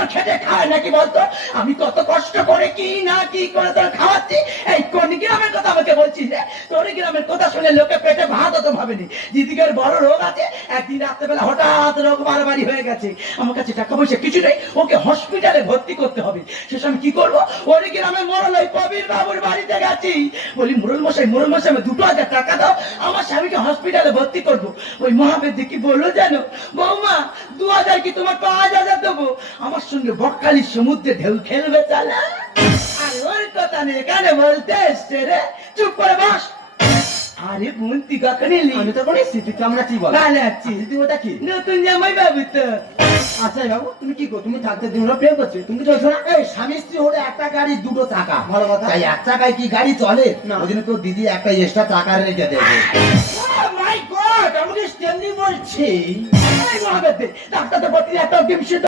তোর খেটে খায় নাকি বলতো? আমি কত কষ্ট করে কি না কি করে তোর খাওয়াচ্ছি। এই কোন গ্রামের কথা আমাকে বলছিস রে? তোর গ্রামের কথা শুনে লোকে পেটে ভাত হতো ভাবেনি। দিদিকের বড় রোগ আছে, একদিন রাত্রেবেলা হঠাৎ রোগ বাড়াবাড়ি হয়ে গেছে। আমার কাছে টাকা পয়সা কিছু নেই, ওকে হসপিটালে ভর্তি করতে হবে। শেষ আমি কি করবো? ওর গ্রামে মোড়ল ওই কবির বাবুর বাড়িতে গেছি। বলি মোড়ল মশাই আমি 2000 টাকা দাও, আমার স্বামীকে হসপিটালে ভর্তি করবো। ওই মহাবেদ্য কি বললো জানো? বৌমা 2000 কি তোমার 5000 দেবো, আমার সঙ্গে বকখালির সমুদ্রে ঢেউ খেলবে চালা। আর ওর কথা নেই এখানে বলতে এসছে রে, চুপ করে বস। আরে বোন তুই কখন এলি? আমি তো বলেছি তুই কেমন আছিস বল। ভালো আছি। তুই ওটা কি? নতুন জামাই বাবু তো। আচ্ছা বাবু তুমি কি করো? তুমি থাকতে দিনরা প্রেম করছো, তুমি চলছো না? এই স্বামী স্ত্রী হলে একটা গাড়ি দুটো চাকা, ভালো কথা। তাই এক চাকায় কি গাড়ি চলে না? ওই জন্য তোর দিদি একটা এক্সট্রা চাকা রেখে দেবে। মাই গড, আমাকে স্টেমনি বলছি। এই মহাবেদ্য ডাক্তার তো বলছি একটা ডিম